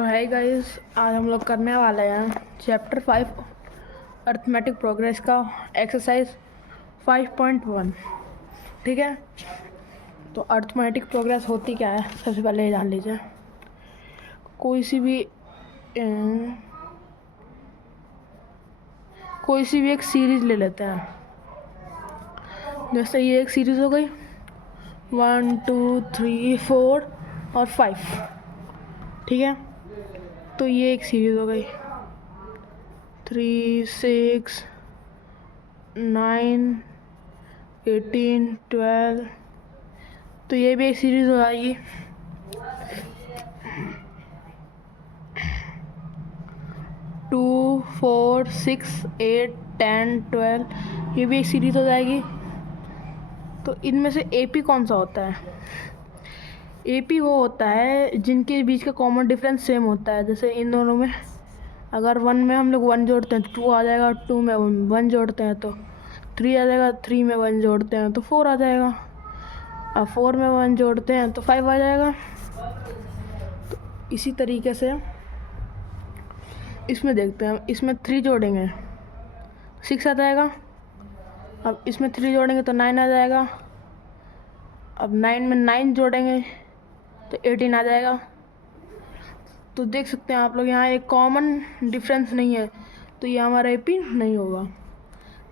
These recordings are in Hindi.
तो है गाइस, आज हम लोग करने वाले हैं चैप्टर 5 अर्थमेटिक प्रोग्रेस का एक्सरसाइज 5.1। ठीक है, तो अर्थमेटिक प्रोग्रेस होती क्या है सबसे पहले ये जान लीजिए। कोई सी भी एक सीरीज ले लेते हैं। जैसे ये एक सीरीज हो गई 1 2 3 4 और 5। ठीक है, तो ये एक सीरीज हो गई 3 6 9 18 12। तो ये भी एक सीरीज हो जाएगी। टू 4 6 8 10 12 ये भी एक सीरीज हो जाएगी। तो इनमें से एपी कौन सा होता है? एपी वो होता है जिनके बीच का कॉमन डिफरेंस सेम होता है। जैसे इन दोनों में अगर 1 में हम लोग 1 जोड़ते हैं तो 2 आ जाएगा, 2 में 1 जोड़ते हैं तो 3 आ जाएगा, 3 में 1 जोड़ते हैं तो 4 आ जाएगा, अब 4 में 1 जोड़ते हैं तो 5 आ जाएगा। तो इसी तरीके से इसमें देखते हैं, इसमें 3 जोड़ेंगे 6 आ जाएगा, अब इसमें 3 जोड़ेंगे तो 9 आ जाएगा, अब 9 में 9 जोड़ेंगे तो 18 आ जाएगा। तो देख सकते हैं आप लोग यहाँ एक कॉमन डिफरेंस नहीं है, तो ये हमारा एपी नहीं होगा।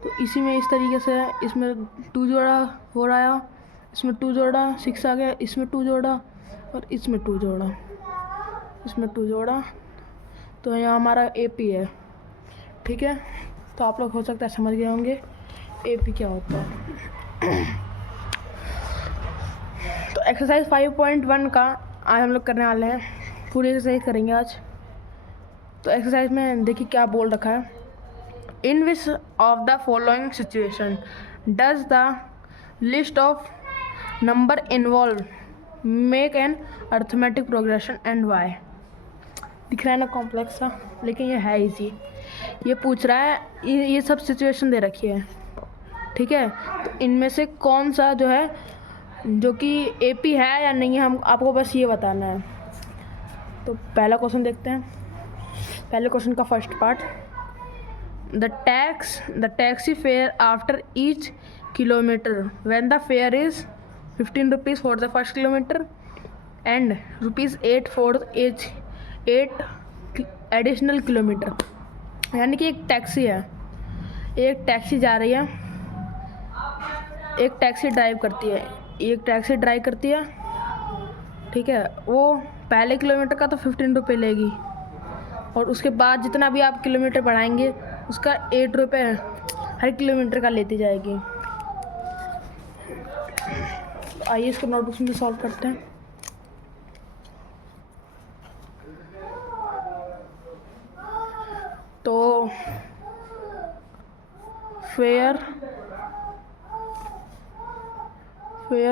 तो इसी में इस तरीके से इसमें 2 जोड़ा 4 आया, इसमें 2 जोड़ा 6 आ गया, इसमें 2 जोड़ा और इसमें 2 जोड़ा, इसमें 2 जोड़ा, तो यहाँ हमारा एपी है। ठीक है, तो आप लोग हो सकता है समझ गए होंगे एपी क्या होता है। तो एक्सरसाइज 5.1 का आज हम लोग करने वाले हैं, पूरी एक्सरसाइज करेंगे आज। तो एक्सरसाइज में देखिए क्या बोल रखा है। In which of the following situation does the list of number involve make an arithmetic progression and why. दिख रहा है ना कॉम्प्लेक्स सा, लेकिन ये है इजी। ये पूछ रहा है, ये सब सिचुएशन दे रखी है। ठीक है, तो इनमें से कौन सा जो है जो कि एपी है या नहीं है, हम आपको बस ये बताना है। तो पहला क्वेश्चन देखते हैं। पहले क्वेश्चन का first part, the taxi fare after each kilometre when the fair is 15 rupees for the first kilometre and ₹8 for H 8 additional kilometre. यानी कि एक टैक्सी है, एक टैक्सी जा रही है, एक टैक्सी ड्राइव करती है, एक टैक्सी ड्राइव करती है। ठीक है, वो पहले किलोमीटर का तो 15 रुपये लेगी और उसके बाद जितना भी आप किलोमीटर बढ़ाएंगे उसका 8 रुपये हर किलोमीटर का लेती जाएगी। तो आइए इसको नोटबुक में सॉल्व करते हैं। तो फेयर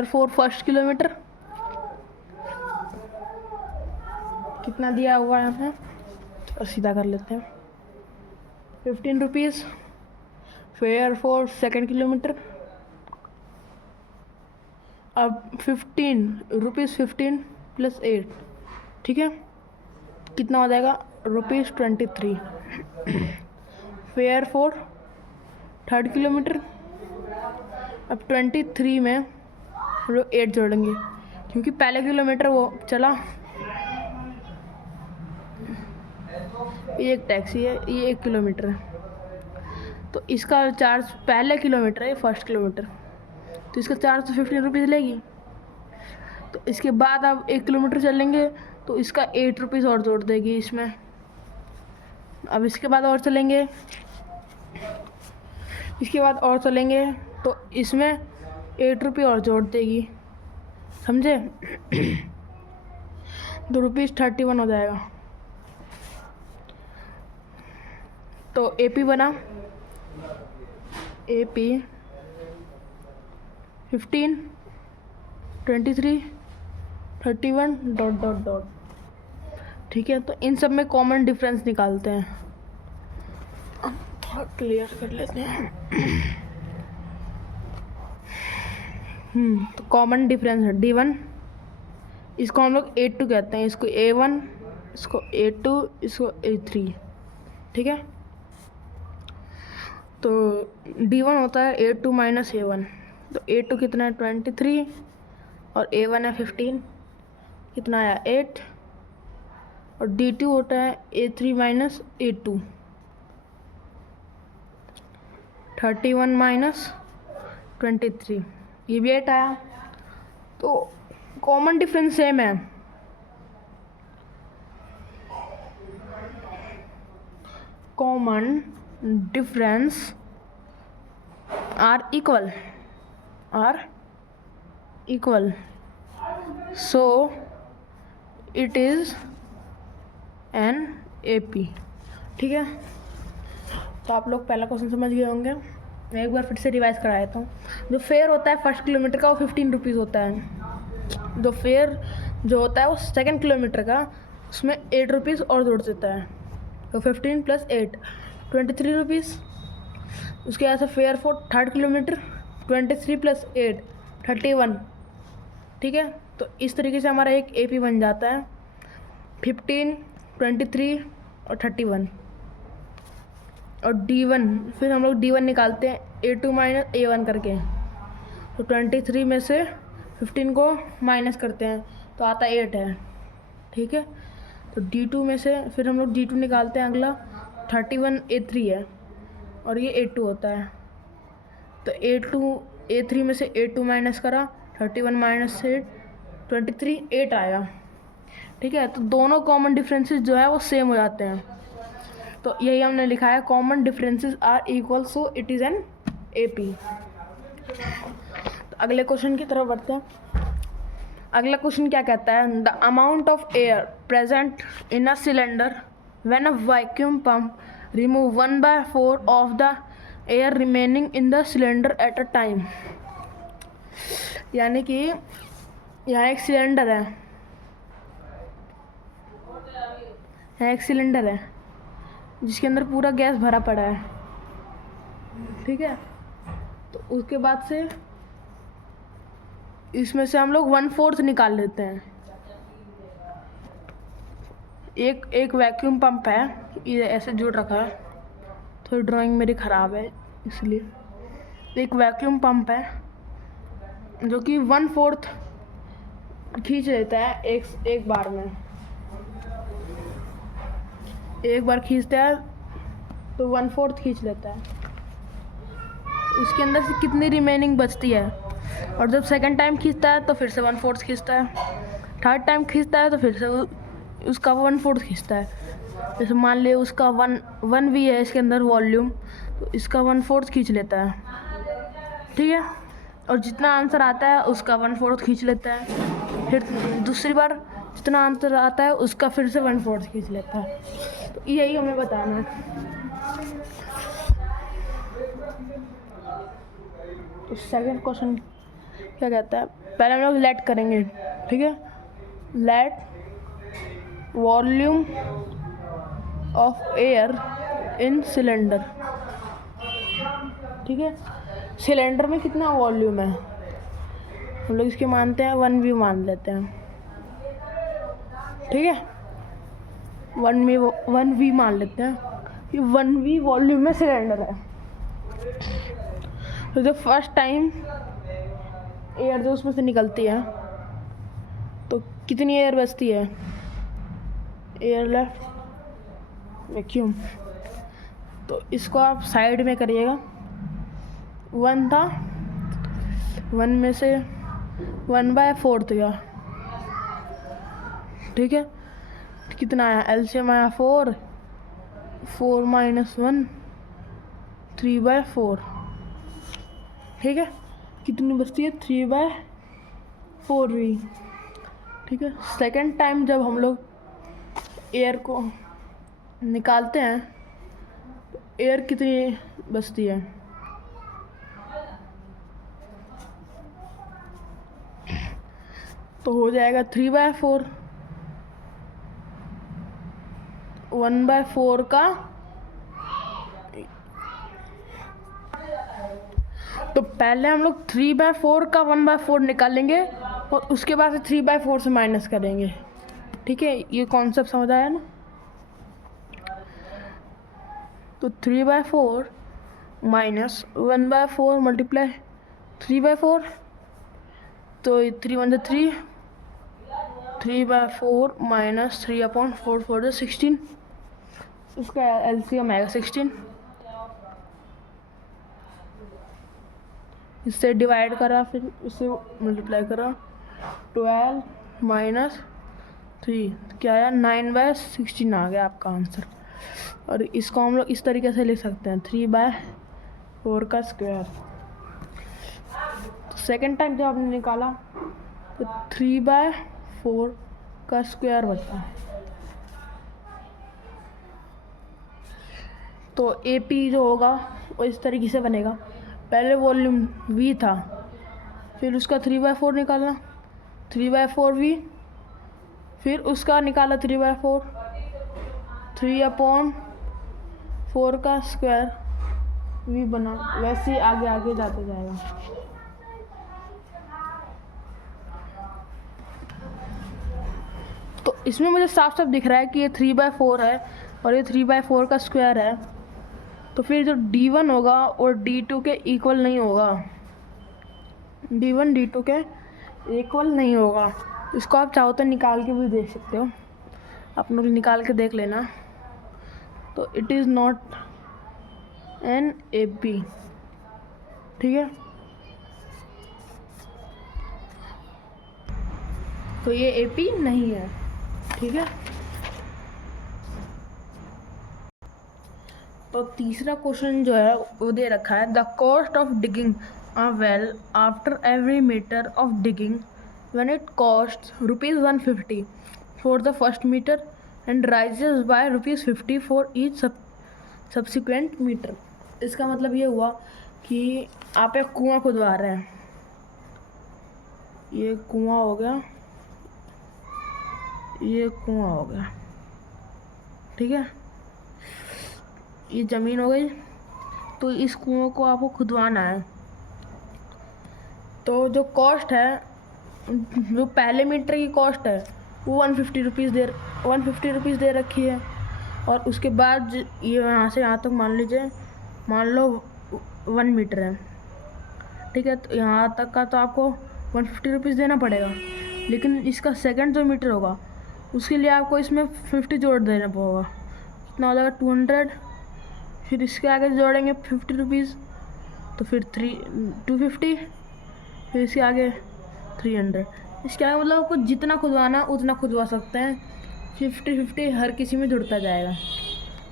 फॉर फर्स्ट किलोमीटर कितना दिया हुआ है हमें, तो सीधा कर लेते हैं 15 rupees. Fair for second kilometre, अब 15 प्लस 8, ठीक है, कितना हो जाएगा ₹23। फेयर फॉर थर्ड किलोमीटर, अब 23 में हम लोग 8 जोड़ेंगे क्योंकि पहले किलोमीटर वो चला। ये एक टैक्सी है, ये 1 किलोमीटर है, तो इसका चार्ज पहले किलोमीटर है, फर्स्ट किलोमीटर, तो इसका चार्ज तो 15 रुपीज़ लेगी। तो इसके बाद आप 1 किलोमीटर चलेंगे तो इसका 8 रुपीज़ और जोड़ देगी इसमें। अब इसके बाद और चलेंगे, इसके बाद और चलेंगे तो इसमें 8 रुपये और जोड़ देगी, समझे। तो ₹31 हो जाएगा। तो एपी बना, एपी 15 23 31 ... ठीक है, तो इन सब में कॉमन डिफरेंस निकालते हैं। थोड़ा क्लियर कर लेते हैं। तो कॉमन डिफरेंस है D1, इसको हम लोग A2 कहते हैं, इसको A1 इसको A2, इसको A3, ठीक है। तो D1 होता है A2 माइनस A1, तो A2 कितना है 23 और A1 है 15, कितना आया 8, और D2 होता है A3 माइनस A2, 31 माइनस 23, ये भी 8 आया। तो कॉमन डिफरेंस सेम है, common difference are equal, so it is an AP, ठीक है। तो आप लोग पहला क्वेश्चन समझ गए होंगे, मैं एक बार फिर से रिवाइज करा देता हूँ। जो फेयर होता है फर्स्ट किलोमीटर का वो 15 रुपीज़ होता है। जो फेयर जो होता है वो सेकंड किलोमीटर का, उसमें 8 रुपीज़ और जोड़ देता है, तो 15 + 8 23 रुपीज़। उसके बाद से फेयर फॉर थर्ड किलोमीटर 23 + 8 31, ठीक है। तो इस तरीके से हमारा एक AP बन जाता है, 15, 23 और 31। और D1, फिर हम लोग D1 निकालते हैं A2 माइनस A1 करके, तो 23 में से 15 को माइनस करते हैं तो आता 8 है, ठीक है। तो D2 में से फिर हम लोग D2 निकालते हैं, अगला 31 A3 है और ये A2 होता है। तो A3 में से A2 माइनस करा, 31 माइनस 23 8 आया, ठीक है। तो दोनों कॉमन डिफरेंसेस जो है वो सेम हो जाते हैं, तो यही हमने लिखा है common differences are equal, so it is an AP। तो अगले क्वेश्चन की तरफ बढ़ते हैं। अगला क्वेश्चन क्या कहता है, the amount of air present in a cylinder when a vacuum pump remove 1/4 of the air remaining in the cylinder at a time. यानी कि यहाँ एक सिलेंडर है, यहाँ एक सिलेंडर है जिसके अंदर पूरा गैस भरा पड़ा है, ठीक है। तो उसके बाद से इसमें से हम लोग 1/4 निकाल लेते हैं। एक वैक्यूम पंप है, ये ऐसे जोड़ रखा है, थोड़ी ड्राइंग मेरी ख़राब है इसलिए। एक वैक्यूम पंप है जो कि 1/4 खींच लेता है एक बार में। एक बार खींचता है तो 1/4 खींच लेता है, उसके अंदर से कितनी रिमेनिंग बचती है। और जब सेकंड टाइम खींचता है तो फिर से 1/4 खींचता है, थर्ड टाइम खींचता है तो फिर से उसका 1/4 खींचता है। जैसे मान लिया उसका 1 V है इसके अंदर वॉल्यूम, तो इसका 1/4 खींच लेता है, ठीक है। और जितना आंसर आता है उसका 1/4 खींच लेता है, फिर दूसरी बार जितना आंसर आता है उसका फिर से 1/4 खींच लेता है। तो यही हमें बताना है। तो सेकंड क्वेश्चन क्या कहता है, पहले हम लोग लेट करेंगे, ठीक है। Let volume of air in cylinder, ठीक है। सिलेंडर में कितना वॉल्यूम है, हम लोग इसके मानते हैं 1 V मान लेते हैं, ठीक है। 1 V मान लेते हैं, ये 1 V वॉल्यूम में सिलेंडर है। तो जब फर्स्ट टाइम एयर जो उसमें से निकलती है तो कितनी एयर बचती है, एयर लेफ्ट वैक्यूम। तो इसको आप साइड में करिएगा, 1 था, 1 में से 1/4 गया, ठीक है। कितना आया, LCM आया 4 - 1 3/4, ठीक है। कितनी बचती है 3/4 V, ठीक है। सेकंड टाइम जब हम लोग एयर को निकालते हैं तो एयर कितनी बचती है, तो हो जाएगा 3/4, 1/4 का। तो पहले हम लोग 3/4 का 1/4 निकालेंगे और उसके बाद से 3/4 से माइनस करेंगे, ठीक है, ये कॉन्सेप्ट समझ आया ना। तो 3/4 माइनस 1/4 मल्टीप्लाई 3/4, तो 3 1 3, 3/4 माइनस 3/4 4 16, उसका एलसीएम आएगा 16। इससे डिवाइड करा, फिर इससे मल्टीप्लाई करा, 12 माइनस 3 क्या आया, 9/16 आ गया आपका आंसर। और इसको हम लोग इस तरीके से लिख सकते हैं, 3/4 का स्क्वायर। तो सेकेंड टाइम जब आपने निकाला तो 3/4 का स्क्वायर बचता है। तो AP जो होगा वो इस तरीके से बनेगा, पहले वॉल्यूम V था, फिर उसका 3/4 निकाला 3/4V, फिर उसका निकाला 3/4, 3/4 का स्क्वायर V बना। वैसे ही आगे आगे जाते जाएगा। तो इसमें मुझे साफ साफ दिख रहा है कि ये 3/4 है और ये 3/4 का स्क्वायर है। तो फिर जो D1 होगा और D2 के इक्वल नहीं होगा, D1 D2 के इक्वल नहीं होगा। इसको आप चाहो तो निकाल के भी देख सकते हो, आप लोग निकाल के देख लेना। तो it is not N AP, ठीक है। तो ये AP नहीं है, ठीक है। तो तीसरा क्वेश्चन जो है वो दे रखा है, the cost of digging a well after every metre of digging when it cost ₹150 for the first metre and rises by ₹50 for each subsequent metre. इसका मतलब ये हुआ कि आप एक कुआं खुदवा रहे हैं, ये कुआं हो गया, ये कुआं हो गया, ठीक है, ये ज़मीन हो गई। तो इस कुआं को आपको खुदवाना है। तो जो कॉस्ट है, जो पहले मीटर की कॉस्ट है वो 150 रुपीज़ दे रखी है। और उसके बाद ये यहाँ से यहाँ तक मान लो 1 मीटर है, ठीक है। तो यहाँ तक का तो आपको 150 रुपीज़ देना पड़ेगा, लेकिन इसका सेकंड जो मीटर होगा उसके लिए आपको इसमें 50 जोड़ देना पड़ेगा। कितना हो जाएगा, 200। फिर इसके आगे जोड़ेंगे 50 रुपीज़, तो फिर 250, फिर इसके आगे 300। इसके आगे मतलब आपको जितना खुदवाना उतना खुदवा सकते हैं, 50-50 हर किसी में जुड़ता जाएगा,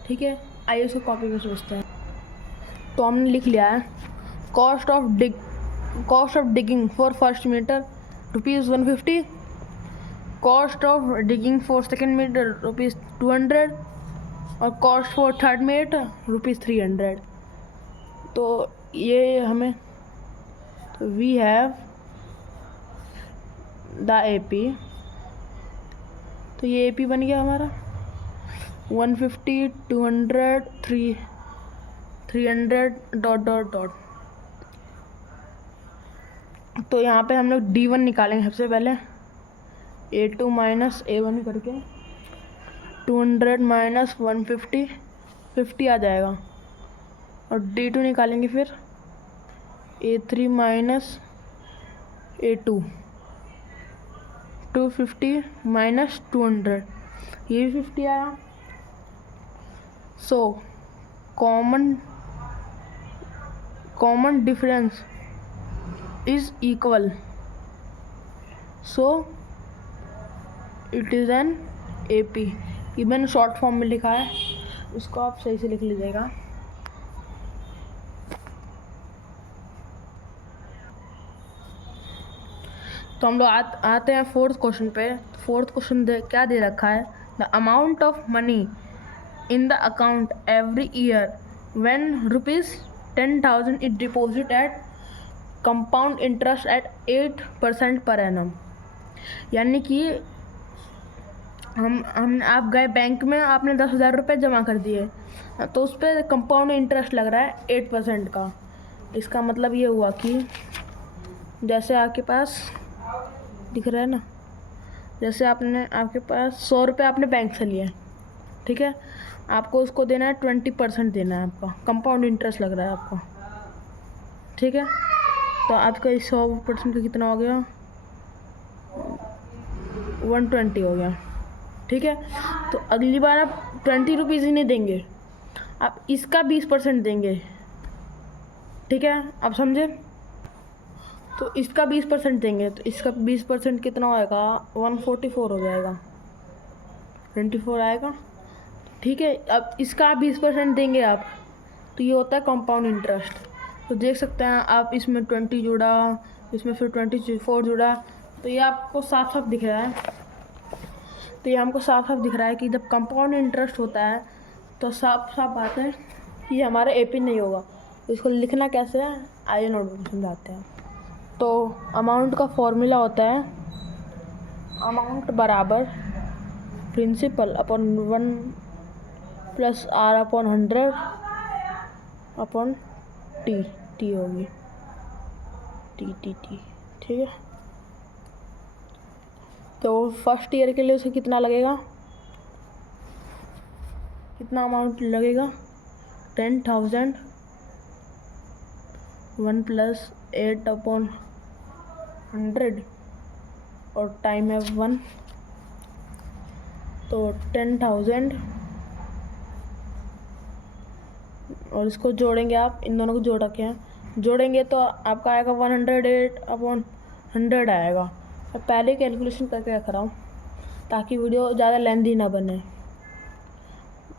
ठीक है। आइए उसको कॉपी में सोचते हैं। तो हमने लिख लिया है, cost of digging for first metre ₹150, cost of digging for second metre ₹200 और कॉस्ट फॉर थर्ड मीटर ₹300। तो ये हमें, तो वी हैव द AP। तो ये AP बन गया हमारा 150, 200, 300 ... तो यहाँ पे हम लोग D1 निकालेंगे सबसे पहले, A2 माइनस A1 करके 200 माइनस 150, 50 आ जाएगा। और D2 निकालेंगे फिर A3 माइनस A2, 250 माइनस 200, ये भी 50 आया। So common difference is equal, so it is an AP। ये मैंने शॉर्ट फॉर्म में लिखा है, इसको आप सही से लिख लीजिएगा। तो हम लोग आते हैं फोर्थ क्वेश्चन पे। फोर्थ क्वेश्चन क्या दे रखा है, the amount of money in the account every year when ₹10,000 is deposit eight compound interest eight 8% per annum. यानी कि आप गए बैंक में, आपने 10,000 रुपये जमा कर दिए, तो उस पर कंपाउंड इंटरेस्ट लग रहा है 8% का। इसका मतलब ये हुआ कि जैसे आपके पास दिख रहा है ना, जैसे आपके पास 100 रुपये आपने बैंक से लिए, ठीक है, आपको उसको देना है 20% देना है, आपका कंपाउंड इंटरेस्ट लग रहा है आपका, ठीक है। तो आपका 100% का कितना हो गया, 120 हो गया, ठीक है। तो अगली बार आप 20 रुपीज़ ही नहीं देंगे, आप इसका 20% देंगे, ठीक है, आप समझे। तो इसका 20% देंगे, तो इसका 20% कितना होएगा, 144 हो जाएगा, 24 आएगा, ठीक है। अब इसका 20% देंगे आप, तो ये होता है कंपाउंड इंटरेस्ट। तो देख सकते हैं आप, इसमें 20 जुड़ा, इसमें फिर 24 जुड़ा, तो ये आपको साफ साफ दिख रहा है। तो ये हमको साफ साफ दिख रहा है कि जब कंपाउंड इंटरेस्ट होता है तो साफ साफ बात है कि हमारा एपी नहीं होगा। इसको लिखना कैसे है, आइए नोटबुक में समझाते हैं। तो अमाउंट का फॉर्मूला होता है, अमाउंट बराबर principal upon 1 plus r upon 100 upon T होगी, टी, ठीक है। तो फर्स्ट ईयर के लिए उसे कितना लगेगा, कितना अमाउंट लगेगा, 10,000, 1 प्लस 8 अपॉन 100 और टाइम है 1, तो 10,000 और इसको जोड़ेंगे आप, इन दोनों को जोड़ रखे हैं, जोड़ेंगे तो आपका आएगा 108 अपॉन 100 आएगा। मैं पहले कैलकुलेशन करके रख रहा हूँ ताकि वीडियो ज़्यादा लेंथी ना बने।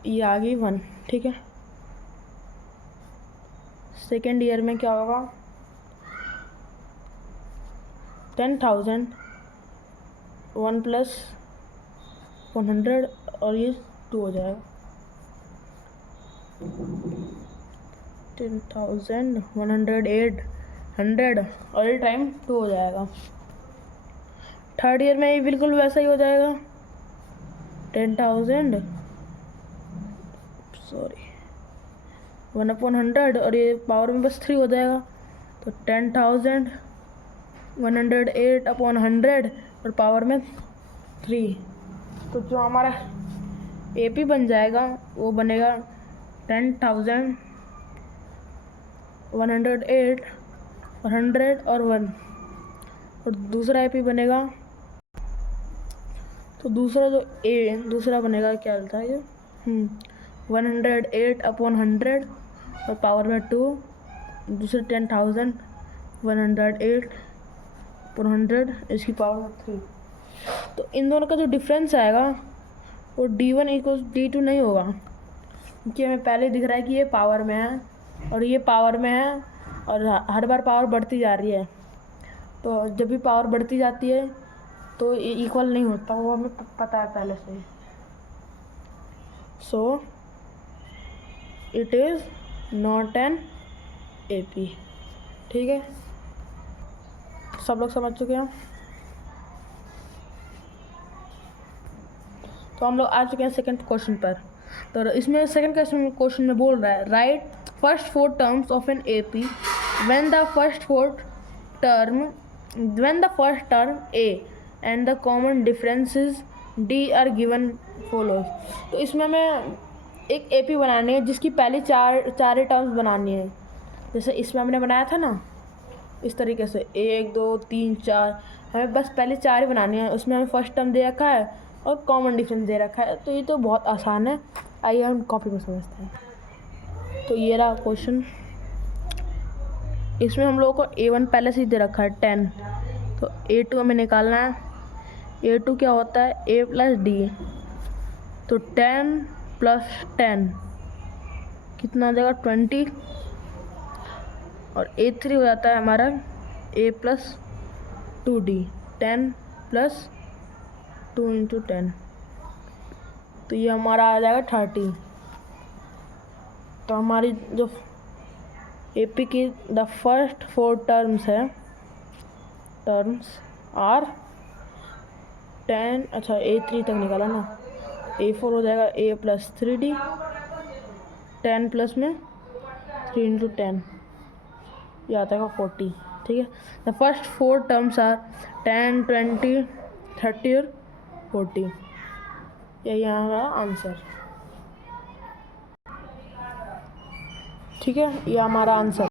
ये आ गई 1, ठीक है। सेकेंड ईयर में क्या होगा, 10,000, 1 प्लस 100 और ये 2 हो जाएगा, 10,000, 108, 100 और ये टाइम 2 हो जाएगा। थर्ड ईयर में ये बिल्कुल वैसा ही हो जाएगा, 10,000 1 अपॉन 100 और ये पावर में बस 3 हो जाएगा, तो 10,000 108 अपॉन 100 और पावर में 3। तो जो हमारा एपी बन जाएगा वो बनेगा 10,000 108 और 100 और 1। और दूसरा एपी बनेगा, तो दूसरा जो दूसरा बनेगा क्या चलता है ये, 108 अपॉन 100 और पावर में 2, दूसरे 10,000 108 अपॉन 100 इसकी पावर में 3। तो इन दोनों का जो डिफरेंस आएगा वो D1 इक्वल्स D2 नहीं होगा, क्योंकि हमें पहले दिख रहा है कि ये पावर में है और ये पावर में है और हर बार पावर बढ़ती जा रही है। तो जब भी पावर बढ़ती जाती है तो ये इक्वल नहीं होता, वो हमें पता है पहले से ही। So it is not an AP, ठीक है। सब लोग समझ चुके हैं। तो हम लोग आ चुके हैं सेकंड क्वेश्चन पर। तो इसमें सेकंड क्वेश्चन में बोल रहा है, right first 4 terms of an AP when the first term A and the common differences D R given follows. तो इसमें हमें एक एपी बनानी है जिसकी पहली चार टर्म्स बनानी है। जैसे इसमें हमने बनाया था ना, इस तरीके से 1 2 3 4, हमें बस पहले 4 ही बनानी है। उसमें हमें फर्स्ट टर्म दे रखा है और कॉमन डिफरेंस दे रखा है, तो ये तो बहुत आसान है। आइए हम कॉपी में समझते हैं। तो ये रहा क्वेश्चन, इसमें हम लोगों को A1 पहले से ही दे रखा है 10, तो A2 हमें निकालना है। A2 क्या होता है, A प्लस डी, तो 10 प्लस 10 कितना आ जाएगा 20, और A3 हो जाता है हमारा A plus 2D, 10 plus 2 into 10, तो ये हमारा आ जाएगा 30। तो हमारी जो एपी की द फर्स्ट 4 टर्म्स आर 10, अच्छा A3 तक निकाला ना, A4 हो जाएगा A प्लस 3D, 10 प्लस में 3 इंटू 10, ये आता है 40, ठीक है। द फर्स्ट 4 टर्म्स आर 10 20 30 और 14। यही हमारा आंसर। ठीक है, ये हमारा आंसर।